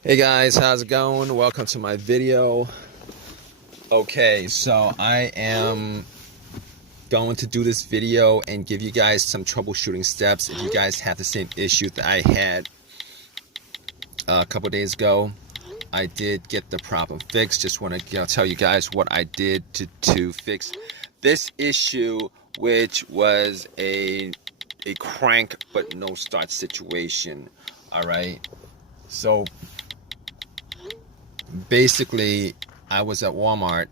Hey guys, how's it going? Welcome to my video. Okay, so I am going to do this video and give you guys some troubleshooting steps if you guys have the same issue that I had a couple days ago. I did get the problem fixed. Just want to tell you guys what I did to fix this issue, which was a crank but no start situation. All right, so basically I was at Walmart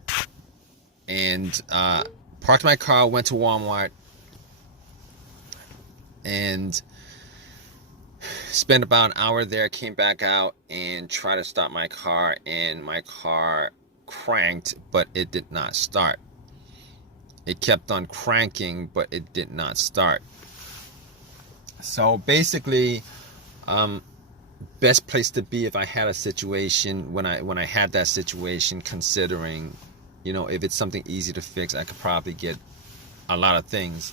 and parked my car, went to Walmart and spent about an hour there, came back out and tried to start my car, and my car cranked, but it did not start. It kept on cranking, but it did not start. So basically, best place to be if I had a situation when I had that situation, considering, if it's something easy to fix, I could probably get a lot of things.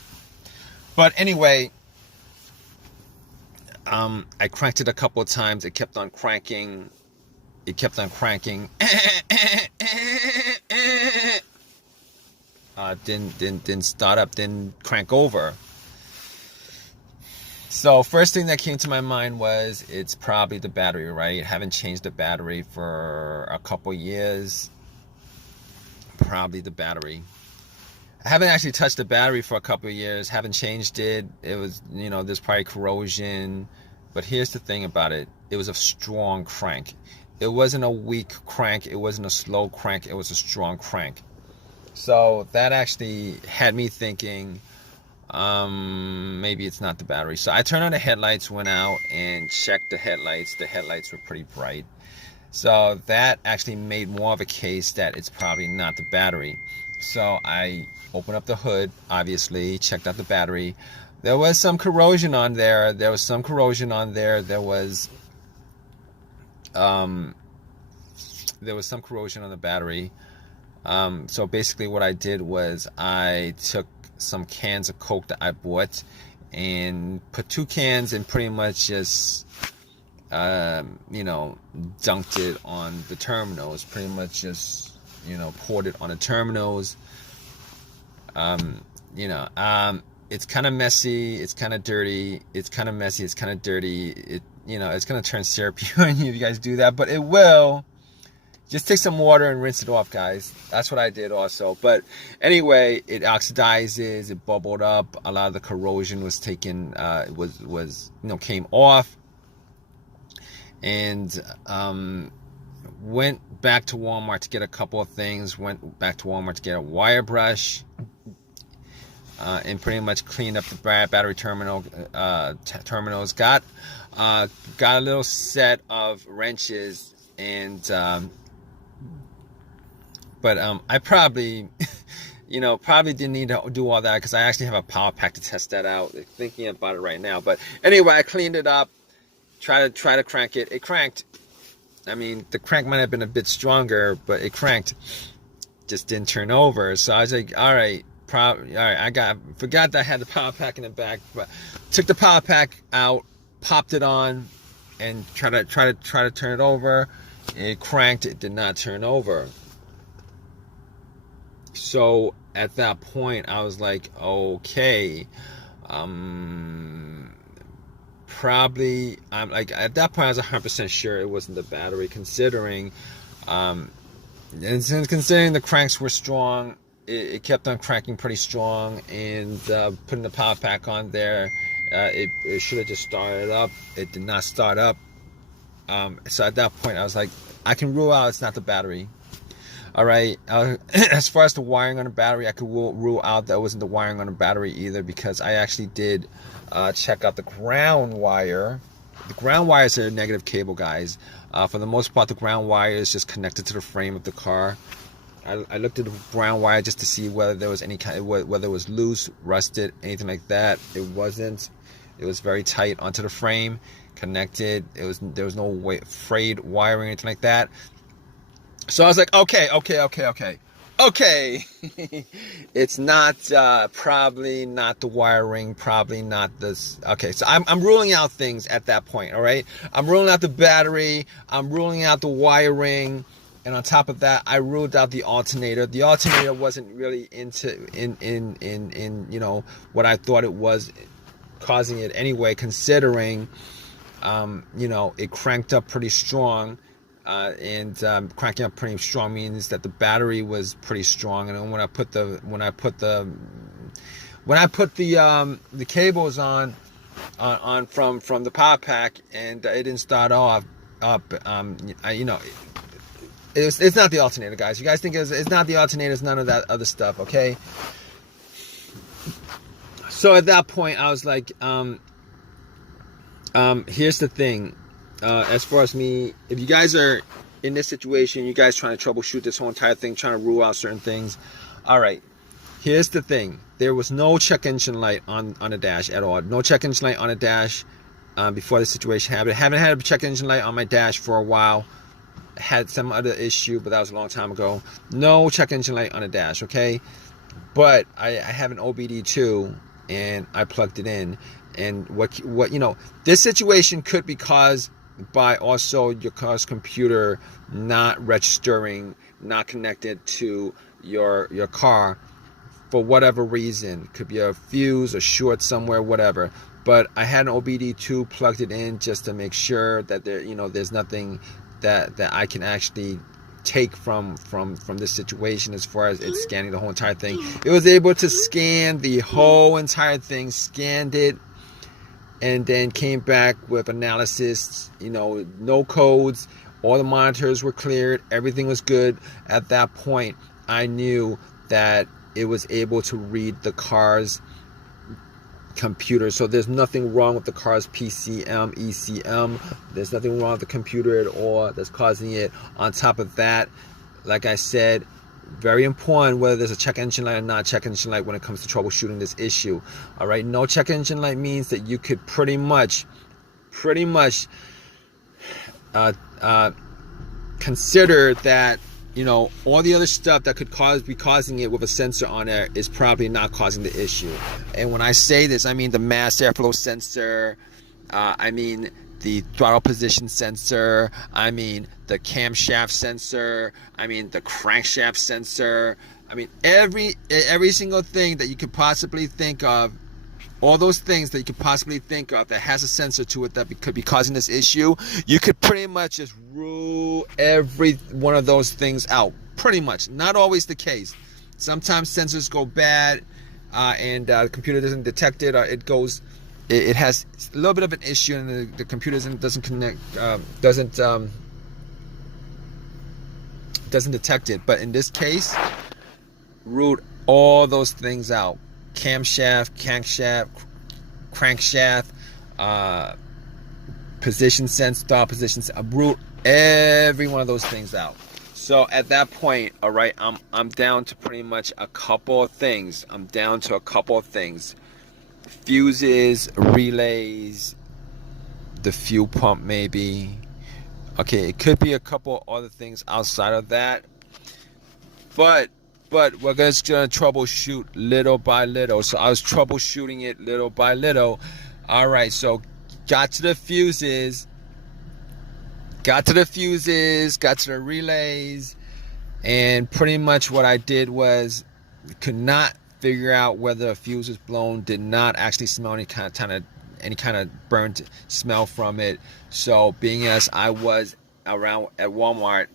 But anyway, I cranked it a couple of times. It kept on cranking. Didn't start up, didn't crank over. So first thing that came to my mind was it's probably the battery, right? Haven't changed the battery for a couple years. Probably the battery. I haven't actually touched the battery for a couple of years. Haven't changed it. It was, there's probably corrosion. But here's the thing about it. It was a strong crank. It wasn't a weak crank. It wasn't a slow crank. It was a strong crank. So that actually had me thinking, maybe it's not the battery. So I turned on the headlights, went out and checked the headlights. The headlights were pretty bright. So that actually made more of a case that it's probably not the battery. So I opened up the hood, obviously, checked out the battery. There was some corrosion on there. There was some corrosion on there some corrosion on the battery. So basically what I did was I took some cans of Coke that I bought and put 2 cans and pretty much just dunked it on the terminals. Pretty much just poured it on the terminals. It's kind of messy, it's kind of dirty, it's kind of messy, it's kind of dirty. It's gonna turn syrupy on you if you guys do that, but it will. Just take some water and rinse it off, guys. That's what I did also. But anyway, it oxidizes, it bubbled up. A lot of the corrosion was taken, came off. And went back to Walmart to get a couple of things. Went back to Walmart to get a wire brush. And pretty much cleaned up the battery terminals. Got a little set of wrenches and I probably probably didn't need to do all that because I actually have a power pack to test that out. Thinking about it right now, but anyway, I cleaned it up. Try to crank it. It cranked. I mean, the crank might have been a bit stronger, but it cranked. Just didn't turn over. So I was like, all right. I forgot that I had the power pack in the back, but took the power pack out, popped it on, and try to turn it over. It cranked. It did not turn over. So at that point, I was like, okay, probably. I'm like, at that point, I was 100% sure it wasn't the battery, considering the cranks were strong. It kept on cranking pretty strong, and putting the power pack on there, it should have just started up. It did not start up. So at that point, I was like, I can rule out it's not the battery. All right. As far as the wiring on the battery, I could rule out that wasn't the wiring on the battery either, because I actually did check out the ground wire. The ground wire is a negative cable, guys. For the most part, the ground wire is just connected to the frame of the car. I looked at the ground wire just to see whether there was whether it was loose, rusted, anything like that. It wasn't. It was very tight onto the frame, connected. There was no frayed wiring or anything like that. So I was like, okay. Okay, it's not probably not the wiring, probably not this. Okay, so I'm ruling out things at that point. All right, I'm ruling out the battery, I'm ruling out the wiring, and on top of that, I ruled out the alternator. The alternator wasn't really in what I thought it was causing it anyway, considering it cranked up pretty strong. And cranking up pretty strong means that the battery was pretty strong. And when I put the cables on from the power pack, and it didn't start off up, it's not the alternator, guys. You guys think it's not the alternator, it's none of that other stuff, okay? So at that point, I was like, here's the thing. As far as me, if you guys are in this situation, you guys trying to troubleshoot this whole entire thing, trying to rule out certain things. All right, here's the thing. There was no check engine light on the dash at all. No check engine light on the dash before the situation happened. I haven't had a check engine light on my dash for a while. Had some other issue, but that was a long time ago. No check engine light on the dash, okay? But I have an OBD2, and I plugged it in. And what this situation could be caused by also your car's computer not registering, not connected to your car for whatever reason. Could be a fuse, a short somewhere, whatever. But I had an OBD2, plugged it in just to make sure that there's nothing that I can actually take from this situation as far as it's scanning the whole entire thing. It was able to scan the whole entire thing, scanned it, and then came back with analysis, no codes, all the monitors were cleared, everything was good. At that point, I knew that it was able to read the car's computer. So there's nothing wrong with the car's PCM, ECM. There's nothing wrong with the computer at all that's causing it. On top of that, like I said, very important whether there's a check engine light or not check engine light when it comes to troubleshooting this issue. All right, no check engine light means that you could pretty much consider that all the other stuff that could be causing it with a sensor on there is probably not causing the issue. And when I say this, I mean the mass airflow sensor, I mean the throttle position sensor, I mean the camshaft sensor, I mean the crankshaft sensor, I mean every single thing that you could possibly think of, all those things that you could possibly think of that has a sensor to it that could be causing this issue, you could pretty much just rule every one of those things out. Pretty much. Not always the case. Sometimes sensors go bad and the computer doesn't detect it, or it has a little bit of an issue and the computer doesn't connect, doesn't detect it. But in this case, ruled all those things out. Camshaft, crankshaft, position sense, throttle position sense. I ruled every one of those things out. So at that point, all right, I'm down to pretty much a couple of things. Fuses, relays, the fuel pump maybe. Okay, it could be a couple other things outside of that. But we're just going to troubleshoot little by little. So I was troubleshooting it little by little. All right, so got to the fuses, got to the relays, and pretty much what I did was could not figure out whether a fuse was blown, did not actually smell any kind of burnt smell from it. So being as I was around at Walmart,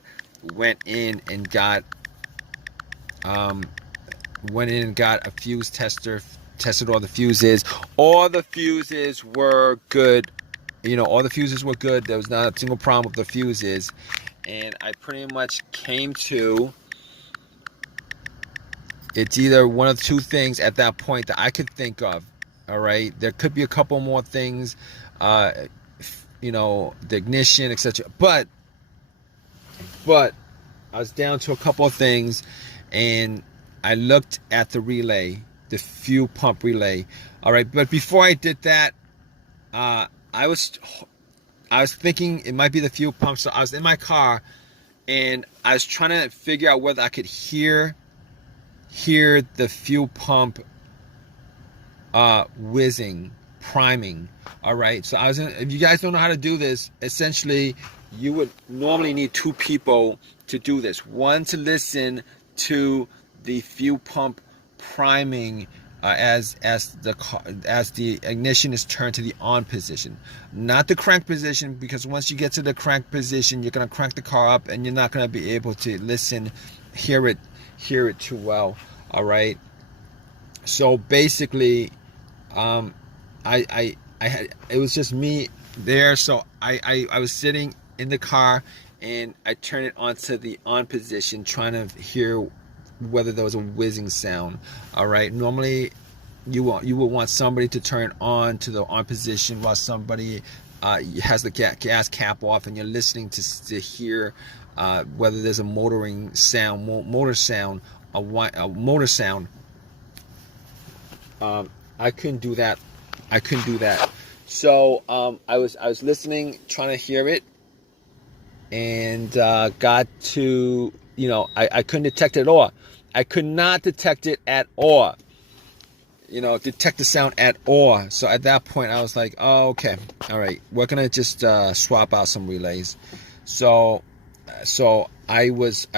went in and got a fuse tester, tested all the fuses. All the fuses were good. All the fuses were good. There was not a single problem with the fuses. And I pretty much came to, it's either one of two things at that point that I could think of. All right, there could be a couple more things, the ignition, etc. But I was down to a couple of things, and I looked at the relay, the fuel pump relay. All right, but before I did that, I was thinking it might be the fuel pump. So I was in my car, and I was trying to figure out whether I could hear hear the fuel pump whizzing, priming. All right, so if you guys don't know how to do this, essentially you would normally need two people to do this. One to listen to the fuel pump priming as the ignition is turned to the on position, not the crank position, because once you get to the crank position, you're going to crank the car up and you're not going to be able to hear it too well. All right, so basically I had, it was just me there, so I was sitting in the car and I turned it onto the on position, trying to hear whether there was a whizzing sound. All right, normally you would want somebody to turn on to the on position while somebody has the gas cap off, and you're listening to hear whether there's a motor sound. I couldn't do that. So I was listening, trying to hear it, and got to, I couldn't detect it at all. I could not detect it at all. Detect the sound at all. So at that point, I was like, oh, okay, all right, we're gonna just swap out some relays. So I looked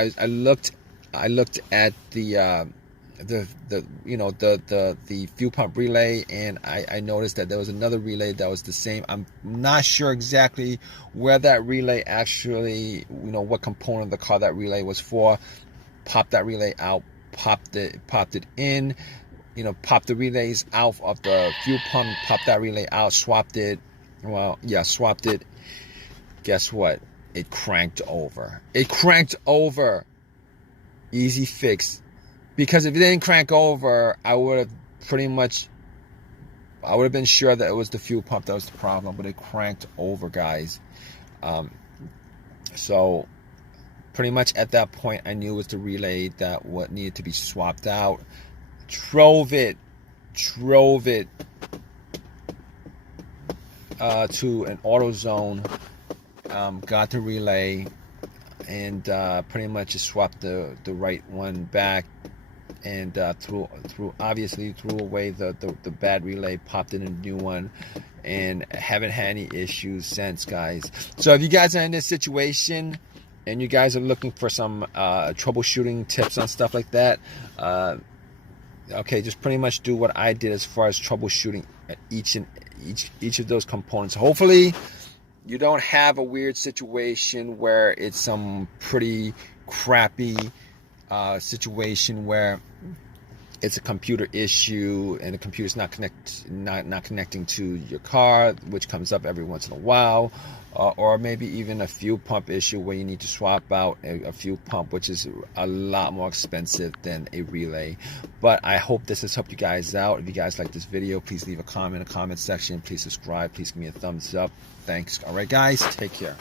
at the fuel pump relay, and I noticed that there was another relay that was the same. I'm not sure exactly where that relay actually, what component of the car that relay was for. Popped that relay out, popped it in, popped the relays out of the fuel pump, popped that relay out, swapped it. Swapped it. Guess what? It cranked over. Easy fix. Because if it didn't crank over, I would have been sure that it was the fuel pump that was the problem, but it cranked over, guys. So pretty much at that point, I knew it was the relay that what needed to be swapped out. Drove it to an AutoZone, got the relay, and pretty much just swapped the right one back, and threw away the bad relay, popped in a new one, and haven't had any issues since, guys. So if you guys are in this situation and you guys are looking for some troubleshooting tips on stuff like that, okay, just pretty much do what I did as far as troubleshooting each of those components. Hopefully you don't have a weird situation where it's some pretty crappy situation where it's a computer issue and the computer's not connecting to your car, which comes up every once in a while, or maybe even a fuel pump issue where you need to swap out a fuel pump, which is a lot more expensive than a relay. But I hope this has helped you guys out. If you guys like this video, please leave a comment in the comment section. Please subscribe. Please give me a thumbs up. Thanks. All right, guys, take care.